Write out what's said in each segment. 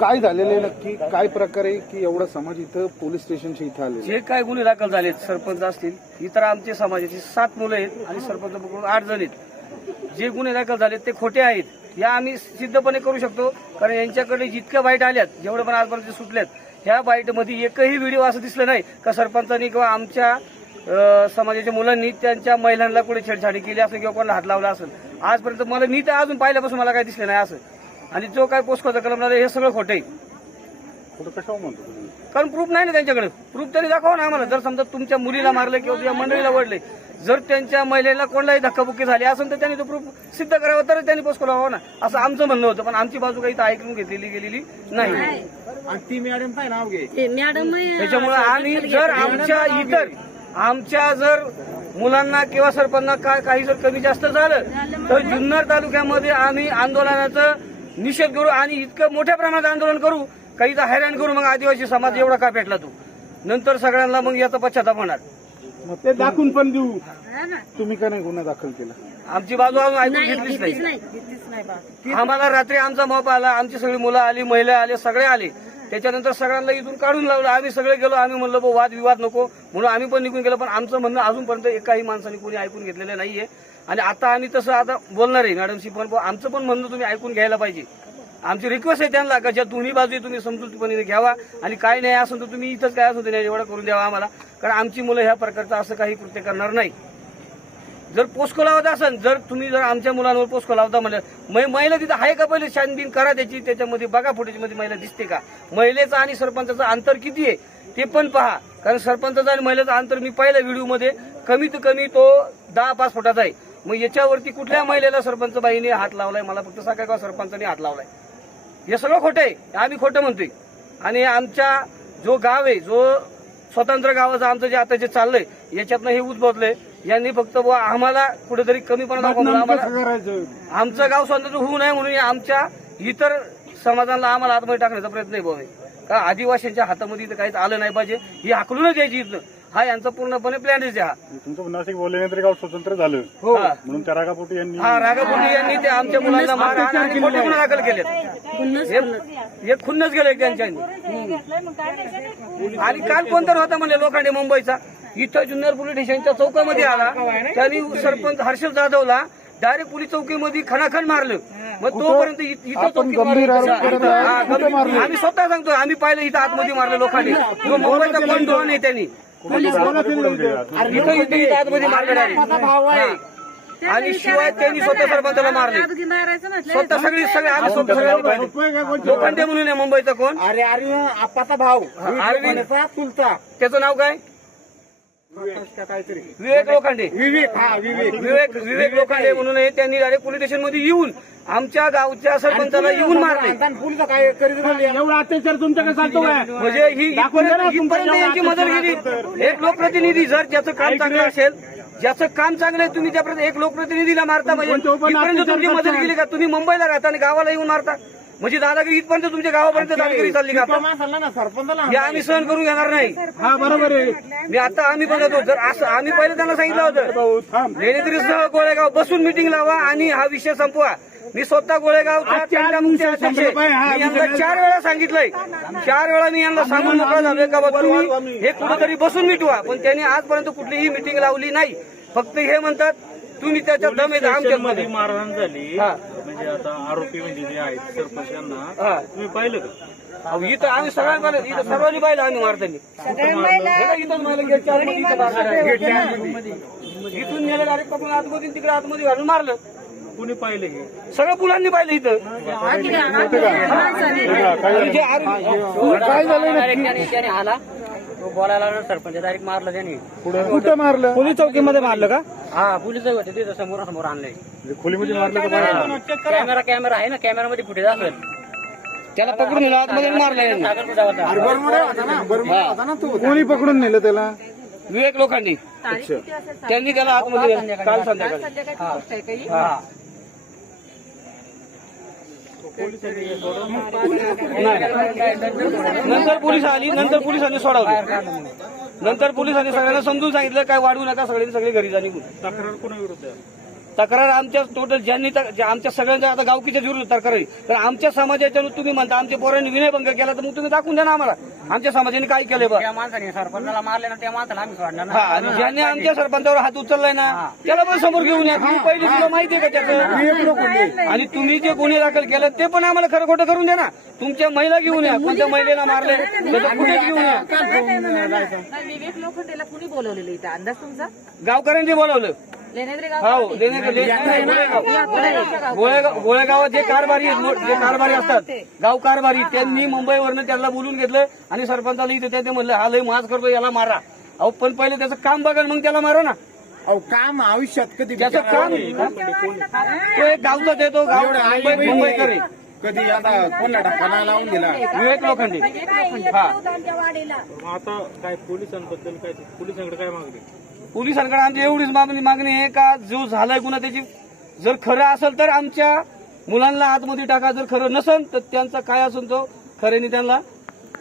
काय झालेलं आहे नक्की? काय प्रकारे की एवढा समाज इथं पोलीस स्टेशनच्या इथं आले जे काय गुन्हे दाखल झालेत सरपंच असतील इतर आमचे समाजाची सात मुलं आहेत आणि सरपंच पकडून आठ जण आहेत. जे गुन्हे दाखल झालेत ते खोटे आहेत. या आम्ही सिद्धपणे करू शकतो कारण यांच्याकडे जितक्या वाईट आल्यात जेवढे पण आजपर्यंत सुटल्यात ह्या बाईटमध्ये एकही व्हिडिओ असं दिसलं नाही का सरपंचांनी किंवा आमच्या समाजाच्या मुलांनी त्यांच्या महिलांना कुठे छेडछाडी केली असेल किंवा कोणाला हात लावला असेल. आजपर्यंत मला मी तर अजून पाहिल्यापासून मला काही दिसलं नाही असं. आणि जो काय पोस्टचा कलम हे सगळं खोटं आहे. कारण प्रूफ नाही ना त्यांच्याकडे. प्रूफ त्यांनी दाखवा ना आम्हाला. जर समजा तुमच्या मुलीला मारले किंवा तुझ्या मंडळीला वडले जर त्यांच्या महिलेला कोणालाही धक्काबुक्की झाली असेल तर त्यांनी तो प्रूफ सिद्ध करावा तर त्यांनी पोस्ट करावा ना. असं आमचं म्हणणं होतं पण आमची बाजू काही ऐकून घेतलेली गेलेली नाही. आणि ती मॅडम काय नाव घे? ते मॅडम त्याच्यामुळे आम्ही जर आमच्या इतर आमच्या जर मुलांना किंवा सरपंचांना काय काही जर कमी जास्त झालं तर जुन्नर तालुक्यामध्ये आम्ही आंदोलनाचं निषेध करू आणि इतकं मोठ्या प्रमाणात आंदोलन करू काही तर हैराण करू मग आदिवासी समाज एवढा का पेटला तू? नंतर सगळ्यांना मग याचा पश्चाताप होणार. मग ते दाखवून पण देऊ. तुम्ही का नाही गुन्हा दाखल केला? आमची बाजू अजून ऐकून घेतलीच नाही. आम्हाला रात्री आमचा मॉप आला आमची सगळी मुलं आली महिला आले सगळे आले. त्याच्यानंतर सगळ्यांना इथून काढून लावलं. आम्ही सगळे गेलो आम्ही म्हणलो वाद विवाद नको. म्हणून आम्ही पण निघून गेलो पण आमचं म्हणणं अजूनपर्यंत एकाही माणसाने कोणी ऐकून घेतलेलं नाहीये. आणि आता आम्ही तसं आता बोलणार आहे मॅडमशी पण आमचं पण म्हणणं तुम्ही ऐकून घ्यायला पाहिजे. आमची रिक्वेस्ट आहे त्यांना का ज्या दोन्ही बाजू तुम्ही समजूतपणे घ्यावा आणि काय नाही असं तर तुम्ही इथंच काय असं नाही एवढं करून द्यावा आम्हाला. कारण आमची मुलं ह्या प्रकारचं असं काही कृत्य करणार नाही. जर पोस्को लावत असेल जर तुम्ही जर आमच्या मुलांवर पोस्को लावता म्हणलं मै- महिला तिथं आहे का पहिले? छानबीन करा त्याची त्याच्यामध्ये बघा फुटेजमध्ये महिला दिसते का? महिलेचं आणि सरपंचाचं अंतर किती आहे ते पण पहा. कारण सरपंचाचं आणि महिलेचं अंतर मी पाहिलं व्हिडिओमध्ये कमीत कमी तो दहा पाच फुटाचा आहे. मग याच्यावरती कुठल्या महिलेला सरपंच बाईने हात लावलाय? मला फक्त का सरपंचाने हात लावलाय? हे सगळं खोटं आहे. आम्ही खोटं म्हणतोय. आणि आमच्या जो गाव आहे जो स्वतंत्र गावाचं आमचं जे आता जे चाललंय याच्यातनं हे उद्भवलंय. यांनी फक्त बुवा आम्हाला कुठेतरी कमीपणा दाखवा म्हणून कसं आम्हाला आमचं गाव स्वतंत्र होऊ नये म्हणून या आमच्या इतर समाजाला आम्हाला आतमध्ये टाकण्याचा प्रयत्न आहे बाबा का आदिवासींच्या हातामध्ये इथं काहीच आलं नाही पाहिजे. ही हाकलूनच यायची इथं हा यांचा पूर्णपणे प्लॅनच आहे हा तुमचं म्हणणं असं की बोलल्यानंतर गाव स्वतंत्र झालं. हो. म्हणून त्या रागापोटी यांनी हा रागापोटी यांनी ते आमच्या मुलांना मारहाण आणि खोटे गुन्हे दाखल केलेत. हे- हे खुन्नच गेले त्यांच्यानी. आणि काल कोणतर होता म्हणले लोखंडे मुंबईचा? इथं जुन्नर पोलीस स्टेशनच्या चौकामध्ये आला. त्यांनी सरपंच हर्षल जाधवला डायरेक्ट पोलीस चौकीमध्ये खणाखण मारलं. मग तोपर्यंत इ- इथं आपण चौकीत गंभीर मारलं. आरोप करत आहोत. हा, कुठं मारलं? आम्ही स्वतः सांगतो आम्ही पाहिलं इथं आतमध्ये मारलं लोखंडे. तो मुंबईचा कोण डोन आहे त्यांनी. इथं इथं इथं आतमध्ये मारलं direct. हा. आणि शिवाय त्यांनी स्वतः सरपंचाला मारले स्वतः सगळी सगळे आम्ही स्वतः सगळ्यांनी पाहिले लोखंडे म्हणून आहे मुंबईचा कोण अरे अरे आप्पाचा भाऊ अरविंद. चुलता त्याचं नाव काय विवेक. लोखंडे. विवेक हा विवेक. विवेक विवेक लोखंडे म्हणून त्यांनी डायरेक्ट पोलीस स्टेशनमध्ये येऊन आमच्या गावच्या सरपंचाला येऊन मारले. पुढचं काय करीत राहिली? एवढा अत्याचार तुमच्याकडे चालतो काय? म्हणजे ही इथपर्यंत यांची मदत केली एक लोकप्रतिनिधी जर ज्याचं काम चांगलं असेल ज्याचं काम चांगलं आहे तुम्ही त्यापर्यंत एक लोकप्रतिनिधीला मारता म्हणजे तुमची मदत. केली का? तुम्ही मुंबईला राहता आणि गावाला येऊन मारता. म्हणजे दादागिरी इथपर्यंत तुमच्या गावापर्यंत दादागिरी चालली का? तो आता? माणसाला ना सरपंचाला हे आम्ही सहन करून घेणार नाही. हा बरोबर आहे. मी आता आम्ही बघतो जर असं आम्ही पहिले त्यांना सांगितलं होतं. भाऊ थांब. लेणीद्रीसह गोळेगाव बसून मिटिंग लावा आणि हा विषय संपवा. मी स्वतः गोळेगावचा आज चार तंटामुक्ती दिवसात अध्यक्ष आहे. संपलं पाहिजे. हा मी यांना विषय चार वेळा सांगितलंय. चार वेळा मी यांना सांगून मोकळा झालोय का बा तुम्ही? हे कुठेतरी बसून मिटवा. पण त्यांनी आजपर्यंत कुठलीही मिटिंग लावली नाही. फक्त हे म्हणतात तुम्ही त्याच्यात दम येत आमच्यात मध्ये. मारहाण झाली. हा. म्हणजे आता आरोपी म्हणजे जे आहेत सरपंच यांना. तुम्ही पाहिलं का? अहो, इथं आम्ही सगळ्यांनी पाहिलं इथं सर्वांनी पाहिलं आम्ही मारताना. हे का इथंच मारलं गेटच्या आतमध्ये इथं मारलं. इथून नेलं डायरेक्ट आतमध्ये तिकडे आतमध्ये घालून मारलं. कुणी पाहिलं हे? सगळं मुलांनी पाहिलं इथं. आणि जे आरोपी- काय झालं नक्की त्याने आला तो बोलायला लागला सरपंच डायरेक्ट मारलं त्याने. कुठं मारलं? पोलीस चौकीमध्ये मारलं का? हा पोलीस होते तिथं समोर समोर आणलंय. म्हणजे खोलीमध्ये मारलं का बाहेर? कॅमेरा कॅमेरा आहे ना कॅमेरामध्ये फुटेज असेल. त्याला पकडून नेलं आतमध्ये मारलं यांनी. सागर कुठावरचा. अरे बरमुडा होता ना बरमुडा होता ना तू. कोणी पकडून नेलं त्याला? विवेक लोखंडी. त्यांनी त्याला आतमध्ये काल संध्याकाळी. हा. नाही. नंतर पोलीस आली नंतर पोलिसांनी सोडवलं. नंतर पोलिसांनी सगळ्यांना समजून सांगितलं काय वाढवू नका सगळ्यांनी सगळे घरी जा निघून. तक्रार कोणाविरुद्ध आहे तक्रार आमच्या टोटल ज्यांनी आमच्या सगळ्यांच्या आता गावकीच्या विरुद्ध तक्रार तर आमच्या समाजाच्या तुम्ही म्हणता आमच्या पोरांनी विनयभंग केला तर मग तुम्ही दाखवून द्या ना आम्हाला. आमच्या समाजाने काय केलंय बा? त्या माणसाने सरपंचाला मारले ना त्या माणसाला आम्ही सोडणार हा आणि ज्यांनी आमच्या सरपंचावर हात उचललाय ना त्याला पण समोर घेऊन या. तुम्ही पहिली तुला माहिती आहे का त्याचं? आणि तुम्ही जे गुन्हे दाखल केले ते पण आम्हाला खरं खोटं करून द्या ना. तुमच्या महिला घेऊन या. कोणत्या महिलेला मारले त्याचं कुठे घेऊन या? विवेक लोखंडेला कुणी बोलवलेलं इथं अंदाज तुमचा? गावकऱ्यांनी बोलावलं. हो गोळेगाव. गोळेगाव गोळेगावात जे कारभारी जे कारभारी असतात गाव कारभारी. त्यांनी मुंबईवरनं त्याला बोलून घेतलं आणि सरपंचाला इथे त्यांनी म्हणलं हा लय माज करतो याला मारा. अहो पण पहिले त्याचं काम बघा मग त्याला मारा ना. अहो काम आयुष्यात कधी त्याचं काम तो एक गावचाच आहे तो गाव मुंबई मुंबईकर. आहे कधी आता कोणा टाकाला लावून दिला? विवेक लोखंडे. हा. मग आता काय पोलिसांबद्दल काय पोलिसांकडे काय मागणी? पोलिसांकडे आमची एवढीच मागणी मागणी आहे का जो झालाय गुन्हा त्याची जर खरं असेल तर आमच्या मुलांना आतमध्ये टाका. जर खरं नसेल तर त्यांचा काय असेल तो खऱ्याने त्यांना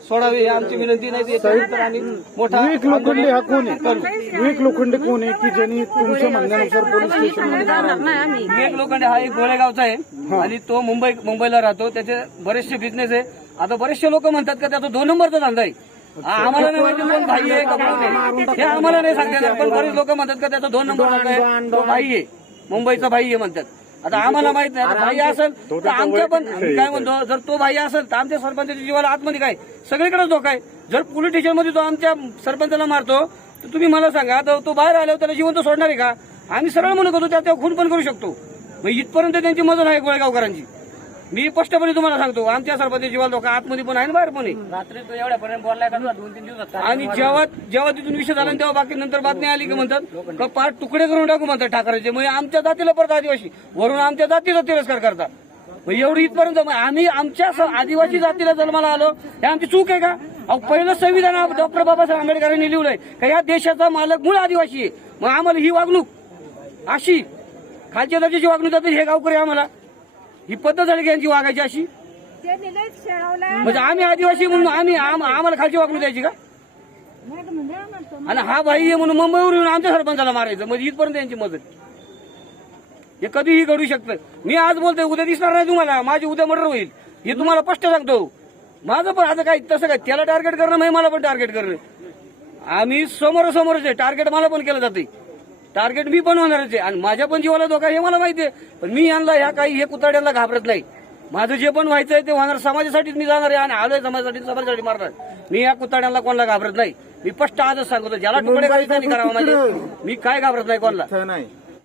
सोडावे ही आमची विनंती नाही त्याच्यानंतर आम्ही मोठा विवेक लोखंडे हा कोण आहे? विवेक लोखंडे कोण आहे की ज्यांनी तुमच्या म्हणण्यानुसार पोलीस केली? विवेक लोखंडे हा एक गोळेगावचा आहे आणि तो मुंबई मुंबईला राहतो. त्याचे बरेचसे बिझनेस आहे. आता बरेचसे लोक म्हणतात का त्याचा दोन नंबरचा धंदा आहे. आम्हाला नाही माहिती कोण भाई आहे का कोण आहे? हे आम्हाला नाही सांगता येणार पण बरेच लोक म्हणतात का त्याचा दोन नंबर आहे. तो भाई आहे. मुंबईचा भाई आहे म्हणतात. आता आम्हाला माहीत नाही आता भाई असेल तर आमच्या पण आम्ही काय म्हणतो जर तो भाई असेल तर आमच्या सरपंचाच्या जीवाला आतमध्ये काय? सगळीकडेच धोका आहे जर पोलीस स्टेशनमध्ये तो आमच्या सरपंचाला मारतो तर तुम्ही मला सांगा आता तो बाहेर आल्यावर त्याला जिवंत सोडणार आहे का? आम्ही सरळ म्हणत होतो त्याच्यावर खून पण करू शकतो. मग इथपर्यंत त्यांची मदत आहे गोळेगावकरांची. मी स्पष्टपणे तुम्हाला सांगतो आमच्या सरपंच जीवाला धोका आतमध्ये पण आहे आणि बाहेर पण आहे. रात्री तो एवढ्यापर्यंत बोललाय का तुला? दोन तीन दिवसात आणि जेव्हा जेव्हा तिथून विषय झाला ना, तेव्हा बाकी नंतर बातमी आली की म्हणतात का पाच तुकडे करून टाकू म्हणतात ठाकरेचे. म्हणजे आमच्या जातीला परत आदिवासी. वरून आमच्या जातीचा तिरस्कार करतात. मग एवढी इथपर्यंत आम्ही आमच्या आदिवासी जातीला जन्माला आलो हे आमची चूक आहे का? अहो पहिलं संविधान डॉक्टर बाबासाहेब आंबेडकरांनी लिहिलंय का या देशाचा मालक मूळ आदिवासी आहे. मग आम्हाला ही वागणूक अशी खालच्या दर्जाची वागणूक जाते हे गावकरी आम्हाला. ही पद्धत झाली की यांची वागायची अशी? म्हणजे आम्ही आदिवासी म्हणून आम्ही आम- आम्हाला खालची वागणूक द्यायची का? आणि हा भाई आहे म्हणून मुंबईवरून येऊन आमच्या सरपंचाला मारायचं. म्हणजे इथपर्यंत यांची मदत. हे कधीही घडू शकतं. मी आज बोलतोय उद्या दिसणार नाही तुम्हाला. माझी उद्या मर्डर होईल. हे तुम्हाला स्पष्ट सांगतो. माझं पण आता काय तसं काय त्याला टार्गेट करणं नाही मला पण टार्गेट करणं. आम्ही समोर समोरच आहे. टार्गेट मला पण केलं जाते टार्गेट मी पण होणारच आहे. आणि माझ्या पण जीवाला धोका हे मला माहिती आहे. पण मी यांना ह्या काही हे कुताड्यांना घाबरत नाही. माझं जे पण व्हायचं आहे ते होणार. समाजासाठीच मी जाणार आहे आणि आलोय समाजासाठी समाजासाठी मारणार. मी या कुताड्यांना कोणाला घाबरत नाही. मी स्पष्ट आजच सांगतो. ज्याला तुकडे करायचं नाही करावं म्हणजे मी काय घाबरत नाही कोणाला. नाही.